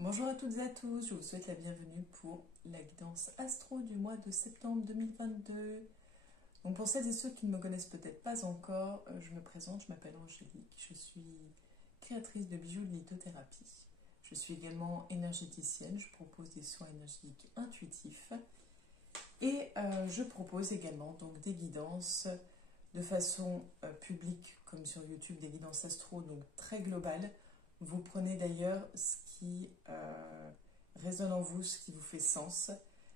Bonjour à toutes et à tous, je vous souhaite la bienvenue pour la guidance astro du mois de septembre 2022. Donc pour celles et ceux qui ne me connaissent peut-être pas encore, je me présente, je m'appelle Angélique, je suis créatrice de bijoux de lithothérapie. Je suis également énergéticienne, je propose des soins énergétiques intuitifs et je propose également donc des guidances de façon publique comme sur YouTube, des guidances astro donc très globales. Vous prenez d'ailleurs ce qui résonne en vous, ce qui vous fait sens.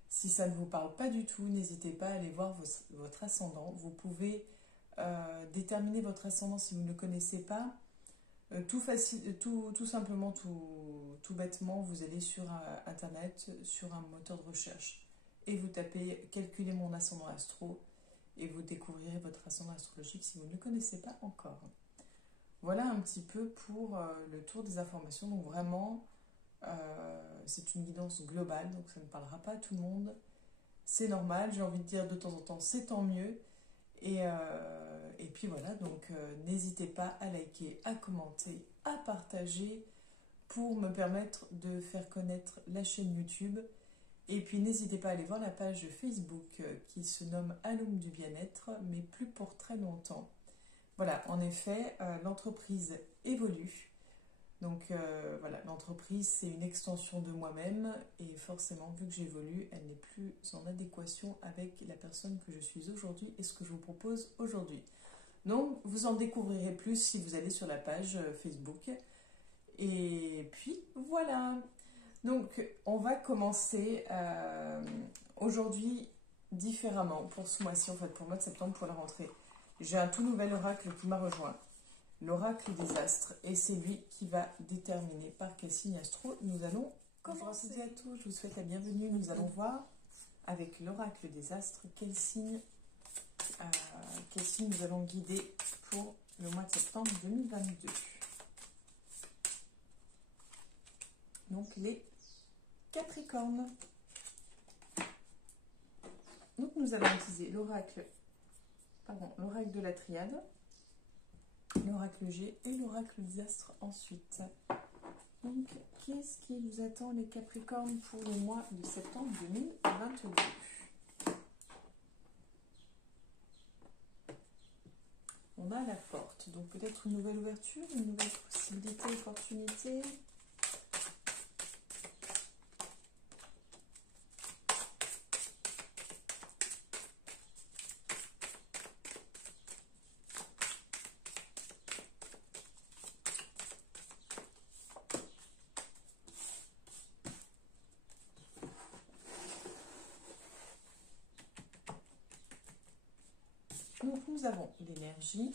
Si ça ne vous parle pas du tout, n'hésitez pas à aller voir votre ascendant. Vous pouvez déterminer votre ascendant si vous ne le connaissez pas. Tout simplement, tout bêtement, vous allez sur Internet, sur un moteur de recherche et vous tapez «Calculer mon ascendant astro» et vous découvrirez votre ascendant astrologique si vous ne le connaissez pas encore. Voilà un petit peu pour le tour des informations. Donc vraiment, c'est une guidance globale, donc ça ne parlera pas à tout le monde. C'est normal, j'ai envie de dire de temps en temps, c'est tant mieux. Et puis voilà, donc n'hésitez pas à liker, à commenter, à partager pour me permettre de faire connaître la chaîne YouTube. Et puis n'hésitez pas à aller voir la page Facebook qui se nomme Alum du bien-être, mais plus pour très longtemps. Voilà, en effet, l'entreprise évolue. Donc voilà, l'entreprise, c'est une extension de moi-même et forcément, vu que j'évolue, elle n'est plus en adéquation avec la personne que je suis aujourd'hui et ce que je vous propose aujourd'hui. Donc, vous en découvrirez plus si vous allez sur la page Facebook. Et puis, voilà. Donc, on va commencer aujourd'hui différemment pour ce mois-ci, en fait, pour le mois de septembre, pour la rentrée. J'ai un tout nouvel oracle qui m'a rejoint, l'oracle des astres, et c'est lui qui va déterminer par quel signe astro nous allons commencer. Bonjour à toutes et à tous, je vous souhaite la bienvenue. Nous allons voir avec l'oracle des astres quel signe nous allons guider pour le mois de septembre 2022. Donc les Capricornes. Donc nous allons utiliser l'oracle de la triade, l'oracle G et l'oracle des astres ensuite. Donc, qu'est-ce qui vous attend les Capricornes pour le mois de septembre 2022? On a la porte, donc peut-être une nouvelle ouverture, une nouvelle possibilité, opportunité. Donc nous avons l'énergie,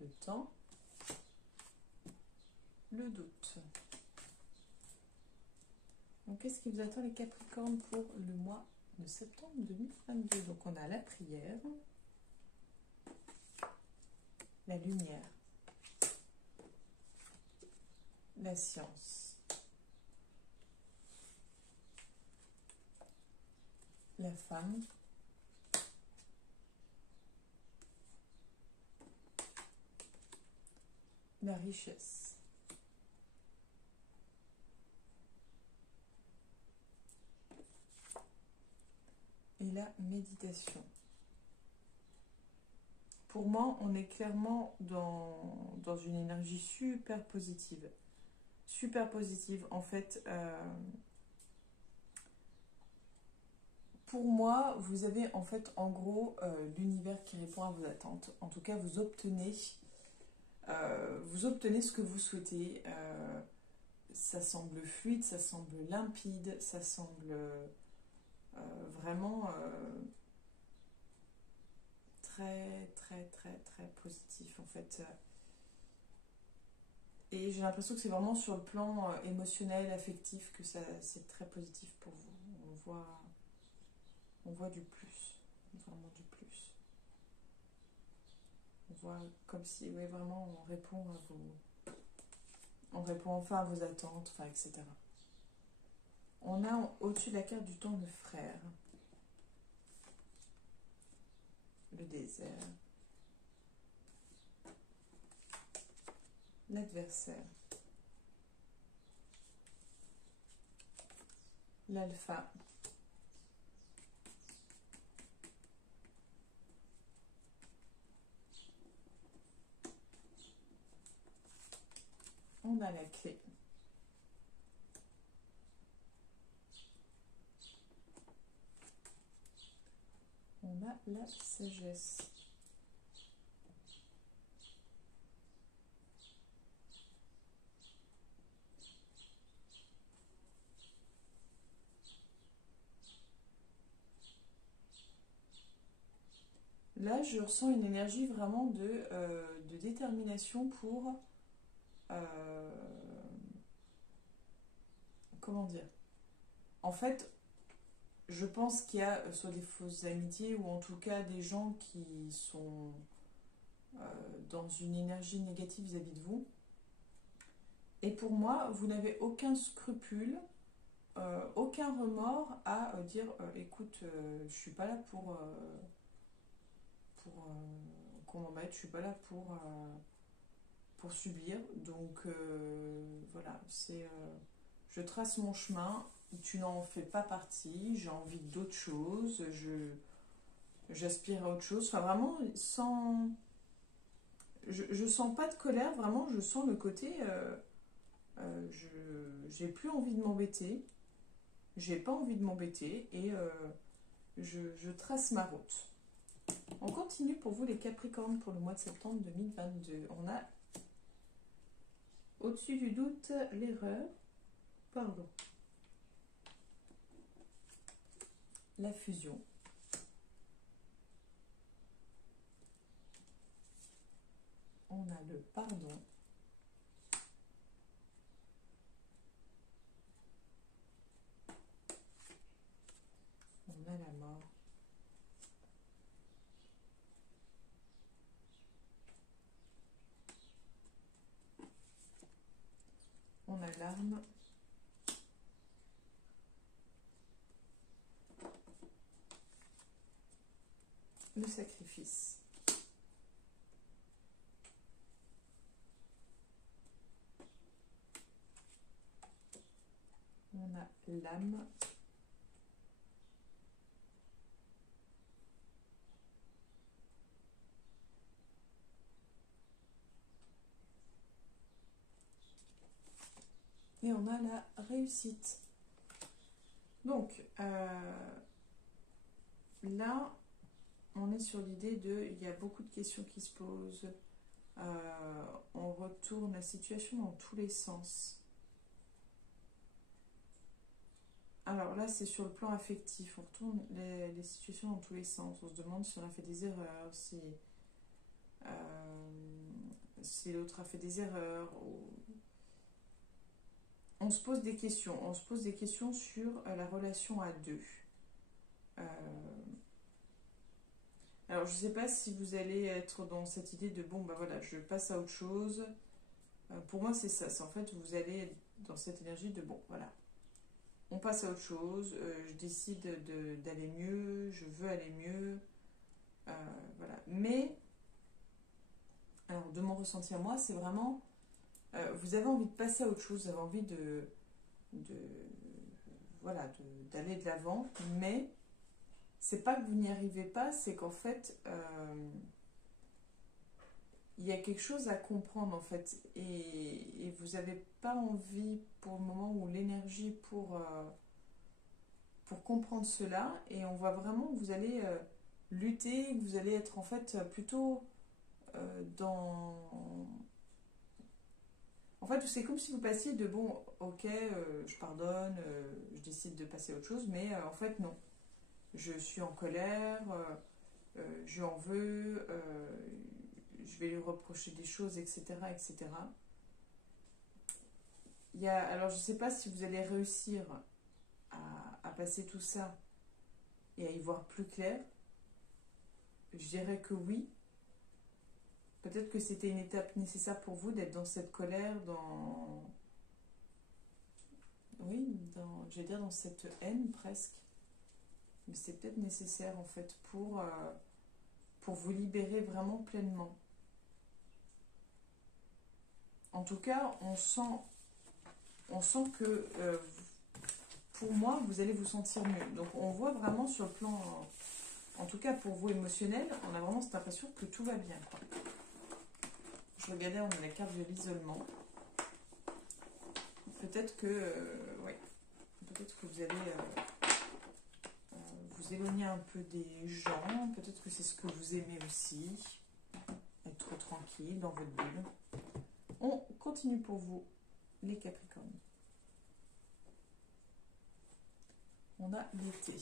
le temps, le doute. Donc qu'est-ce qui vous attend les Capricornes pour le mois de septembre 2022? Donc on a la prière, la lumière, la science, la femme, la richesse. Et la méditation. Pour moi, on est clairement dans une énergie super positive. Super positive. En fait, pour moi, vous avez en fait en gros l'univers qui répond à vos attentes. En tout cas, vous obtenez ce que vous souhaitez. Ça semble fluide, ça semble limpide, ça semble vraiment très positif en fait. Et j'ai l'impression que c'est vraiment sur le plan émotionnel, affectif que c'est très positif pour vous. On voit du plus, vraiment du plus. On voit comme si, oui, vraiment, on répond enfin à vos attentes, enfin, etc. On a au-dessus de la carte du temps le frère, le désert, l'adversaire, l'alpha. On a la clé. On a la sagesse. Là, je ressens une énergie vraiment de détermination pour... comment dire? En fait, je pense qu'il y a soit des fausses amitiés ou en tout cas des gens qui sont dans une énergie négative vis-à-vis de vous. Et pour moi, vous n'avez aucun scrupule, aucun remords à dire écoute, je suis pas là qu'on m'embête, je suis pas là pour subir. Donc voilà, je trace mon chemin, tu n'en fais pas partie, j'ai envie d'autre chose, j'aspire à autre chose. Enfin vraiment, sans... Je sens pas de colère, vraiment, je sens le côté... j'ai plus envie de m'embêter, j'ai pas envie de m'embêter et je trace ma route. On continue pour vous les Capricornes pour le mois de septembre 2022. On a au-dessus du doute l'erreur, pardon, la fusion, on a le pardon, on a la mort, on a l'arme, le sacrifice. On a l'âme. Et on a la réussite. Donc, là, on est sur l'idée de... Il y a beaucoup de questions qui se posent. On retourne la situation dans tous les sens. Alors là, c'est sur le plan affectif. On retourne les situations dans tous les sens. On se demande si on a fait des erreurs, si l'autre a fait des erreurs. On se pose des questions. On se pose des questions sur la relation à deux. Alors, je ne sais pas si vous allez être dans cette idée de bon, bah voilà, je passe à autre chose. Pour moi, c'est ça. C'est en fait, vous allez être dans cette énergie de bon, voilà. On passe à autre chose. Je décide d'aller mieux. Je veux aller mieux. Voilà. Mais, alors, de mon ressenti à moi, c'est vraiment. Vous avez envie de passer à autre chose. Vous avez envie voilà, d'aller de l'avant. Mais. C'est pas que vous n'y arrivez pas, c'est qu'en fait, il y a quelque chose à comprendre en fait. Et vous n'avez pas envie pour le moment ou l'énergie pour comprendre cela. Et on voit vraiment que vous allez lutter, que vous allez être en fait plutôt dans... En fait, c'est comme si vous passiez de bon, ok, je pardonne, je décide de passer à autre chose, mais en fait, non. Je suis en colère, je en veux, je vais lui reprocher des choses, etc. etc. Alors, je ne sais pas si vous allez réussir à passer tout ça et à y voir plus clair. Je dirais que oui. Peut-être que c'était une étape nécessaire pour vous d'être dans cette colère, oui, je vais dire dans cette haine presque. Mais c'est peut-être nécessaire en fait pour vous libérer vraiment pleinement. En tout cas, on sent que pour moi, vous allez vous sentir mieux. Donc on voit vraiment sur le plan, en tout cas pour vous émotionnel, on a vraiment cette impression que tout va bien, quoi. Je regardais, on a la carte de l'isolement. Peut-être que, ouais, peut-être que vous allez vous éloigner un peu des gens. Peut-être que c'est ce que vous aimez aussi. Être tranquille dans votre bulle. On continue pour vous, les Capricornes. On a l'été.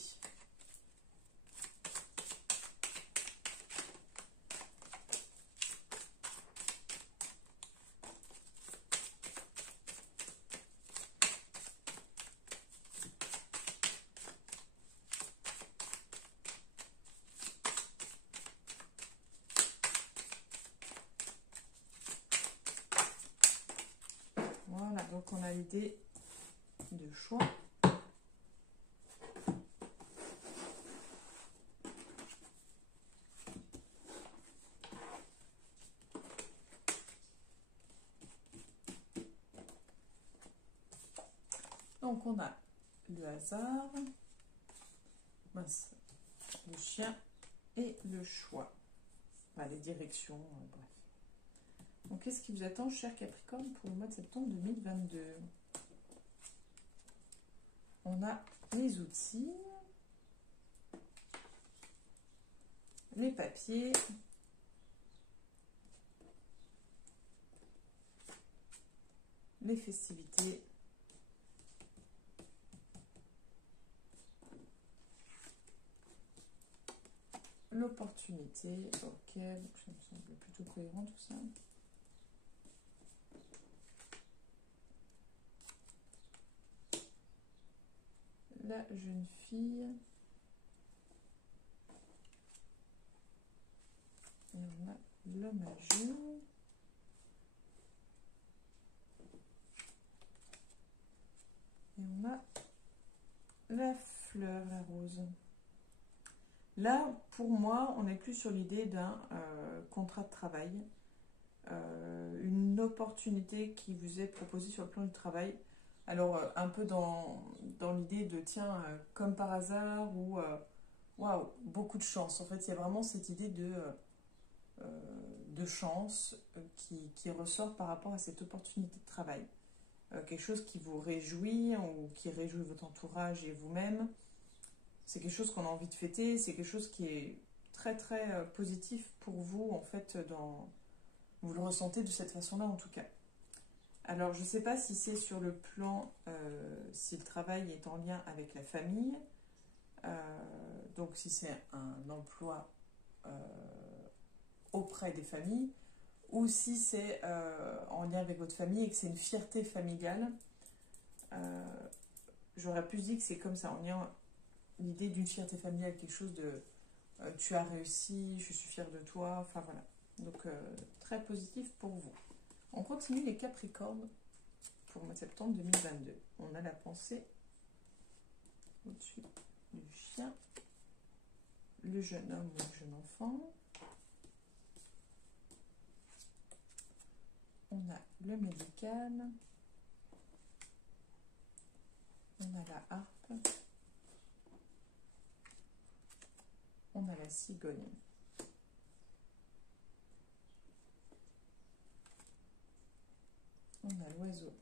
Voilà, donc on a l'idée de choix. Donc on a le hasard, mince, le chien et le choix. Enfin, les directions, bref. Donc qu'est-ce qui vous attend, cher Capricorne, pour le mois de septembre 2022? On a les outils, les papiers, les festivités, l'opportunité. Ok, donc ça me semble plutôt cohérent tout ça. La jeune fille. Et on a l'homme âgé. Et on a la fleur, la rose. Là, pour moi, on n'est plus sur l'idée d'un contrat de travail. Une opportunité qui vous est proposée sur le plan du travail. Alors, un peu dans l'idée de, tiens, comme par hasard, ou waouh, beaucoup de chance. En fait, il y a vraiment cette idée de chance qui ressort par rapport à cette opportunité de travail. Quelque chose qui vous réjouit ou qui réjouit votre entourage et vous-même. C'est quelque chose qu'on a envie de fêter, c'est quelque chose qui est très très positif pour vous, en fait, vous le ressentez de cette façon-là en tout cas. Alors, je ne sais pas si c'est sur le plan, si le travail est en lien avec la famille, donc si c'est un emploi auprès des familles, ou si c'est en lien avec votre famille et que c'est une fierté familiale. J'aurais pu dire que c'est comme ça, en lien l'idée d'une fierté familiale, quelque chose de tu as réussi, je suis fière de toi, enfin voilà. Donc très positif pour vous. On continue les Capricornes pour le mois de septembre 2022. On a la pensée au-dessus du chien, le jeune homme ou le jeune enfant. On a le médical. On a la harpe. On a la cigogne. On a l'oiseau.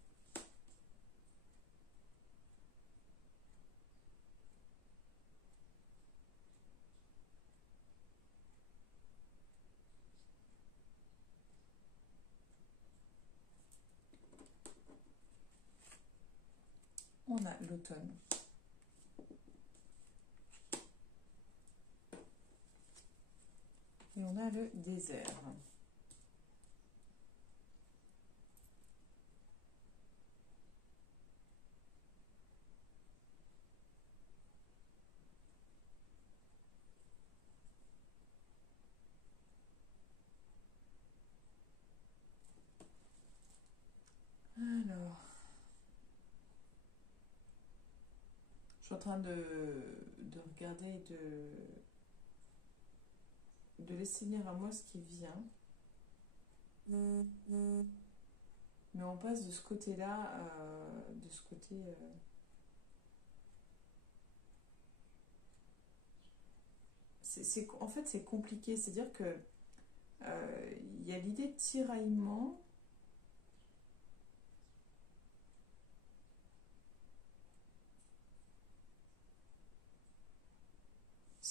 On a l'automne. Et on a le désert. Alors, je suis en train de regarder et de laisser venir à moi ce qui vient. Mais on passe de ce côté-là, de ce côté en fait, c'est compliqué. C'est-à-dire que il y a l'idée de tiraillement.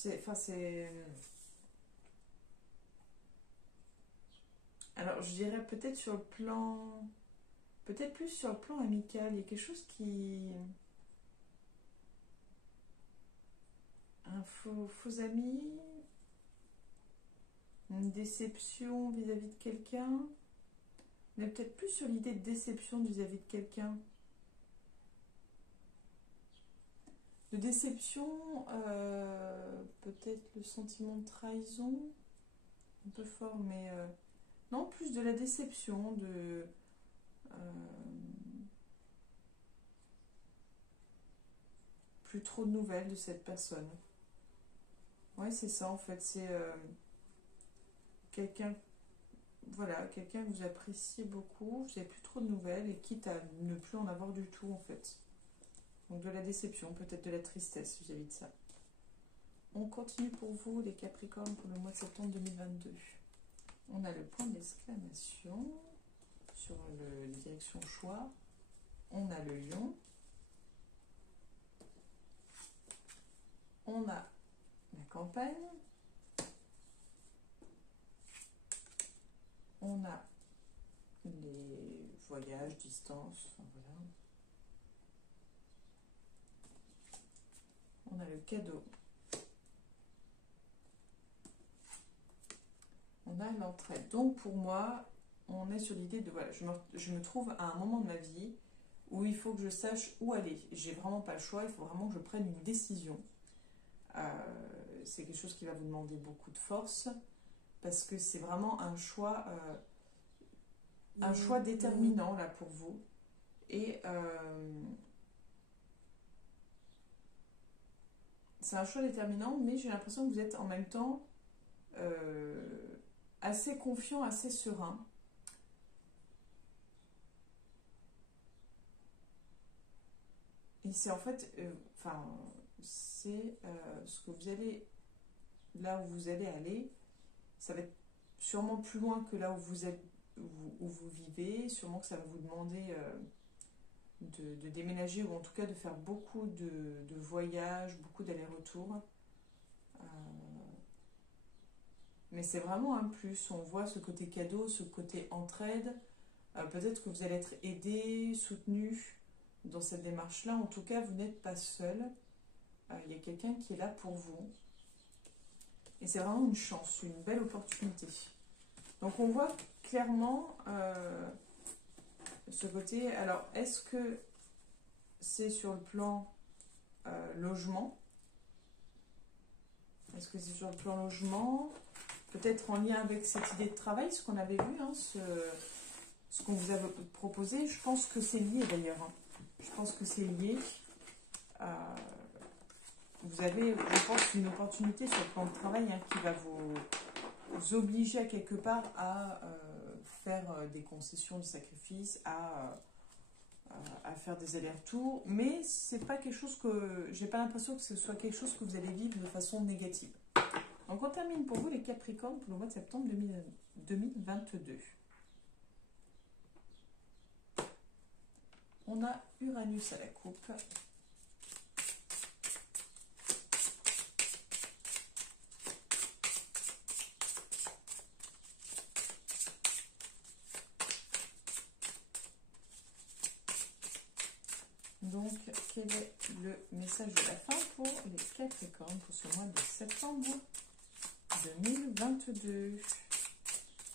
Enfin, c'est... Alors, je dirais peut-être sur le plan... Peut-être plus sur le plan amical. Il y a quelque chose qui... Un faux ami, une déception vis-à-vis de quelqu'un, mais peut-être plus sur l'idée de déception vis-à-vis de quelqu'un. De déception, peut-être le sentiment de trahison, un peu fort, mais non, plus de la déception, de plus trop de nouvelles de cette personne. Ouais, c'est ça en fait, c'est quelqu'un, voilà, quelqu'un que vous appréciez beaucoup, vous n'avez plus trop de nouvelles et quitte à ne plus en avoir du tout en fait. Donc de la déception, peut-être de la tristesse vis-à-vis de ça. On continue pour vous les Capricornes pour le mois de septembre 2022. On a le point d'exclamation sur la direction choix. On a le lion. On a la campagne. On a les voyages, distances, enfin voilà. On a le cadeau. On a l'entraide. Donc pour moi, on est sur l'idée de, voilà, je me trouve à un moment de ma vie où il faut que je sache où aller. J'ai vraiment pas le choix, il faut vraiment que je prenne une décision. C'est quelque chose qui va vous demander beaucoup de force parce que c'est vraiment un choix déterminant là pour vous. Et c'est un choix déterminant, mais j'ai l'impression que vous êtes en même temps assez confiant, assez serein. Et c'est en fait, c'est ce que vous allez, là où vous allez aller, ça va être sûrement plus loin que là où vous êtes, où vous vivez, sûrement que ça va vous demander de déménager ou en tout cas de faire beaucoup de voyages, beaucoup d'allers-retours. Mais c'est vraiment un plus, on voit ce côté cadeau, ce côté entraide. Peut-être que vous allez être aidé, soutenu dans cette démarche-là. En tout cas, vous n'êtes pas seul. Il y a quelqu'un qui est là pour vous. Et c'est vraiment une chance, une belle opportunité. Donc on voit clairement ce côté. Alors, est-ce que c'est sur le plan logement? Est-ce que c'est sur le plan logement? Peut-être en lien avec cette idée de travail, ce qu'on avait vu, hein, ce qu'on vous avait proposé. Je pense que c'est lié d'ailleurs. Hein. Je pense que c'est lié. Vous avez, je pense, une opportunité sur le plan de travail hein, qui va vous obliger à quelque part à faire des concessions, des sacrifices, à faire des allers-retours. Mais c'est pas quelque chose que... J'ai pas l'impression que ce soit quelque chose que vous allez vivre de façon négative. Donc on termine pour vous les Capricornes pour le mois de septembre 2022. On a Uranus à la coupe. Donc, quel est le message de la fin pour les Capricornes pour ce mois de septembre 2022?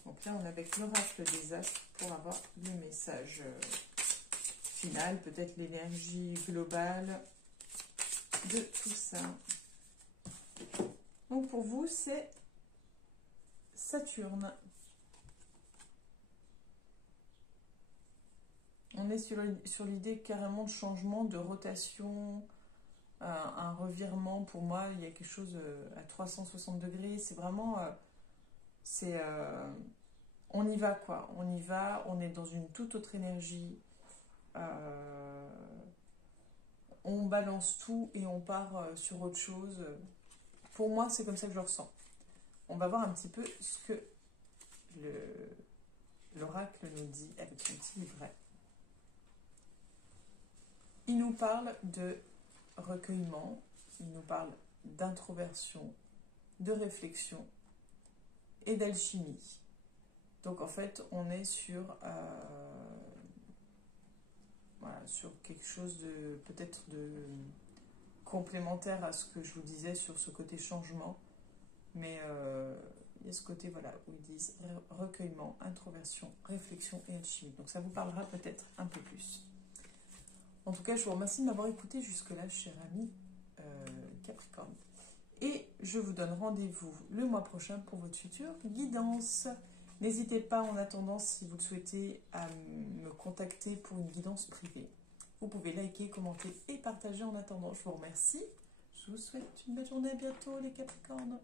Donc là, on est avec l'oracle des astres pour avoir le message final, peut-être l'énergie globale de tout ça. Donc pour vous, c'est Saturne. On est sur l'idée carrément de changement, de rotation, un revirement. Pour moi, il y a quelque chose à 360 degrés. C'est vraiment... on y va, quoi. On y va, on est dans une toute autre énergie. On balance tout et on part sur autre chose. pour moi, c'est comme ça que je le ressens. On va voir un petit peu ce que l'oracle nous dit avec son petit livret. Il nous parle de recueillement, il nous parle d'introversion, de réflexion et d'alchimie. Donc en fait, on est sur, voilà, sur quelque chose de peut-être de complémentaire à ce que je vous disais sur ce côté changement. Mais il y a ce côté, voilà, où ils disent recueillement, introversion, réflexion et alchimie. Donc ça vous parlera peut-être un peu plus. En tout cas, je vous remercie de m'avoir écouté jusque-là, cher ami Capricorne. Et je vous donne rendez-vous le mois prochain pour votre future guidance. N'hésitez pas en attendant, si vous le souhaitez, à me contacter pour une guidance privée. Vous pouvez liker, commenter et partager en attendant. Je vous remercie. Je vous souhaite une belle journée. À bientôt les Capricornes.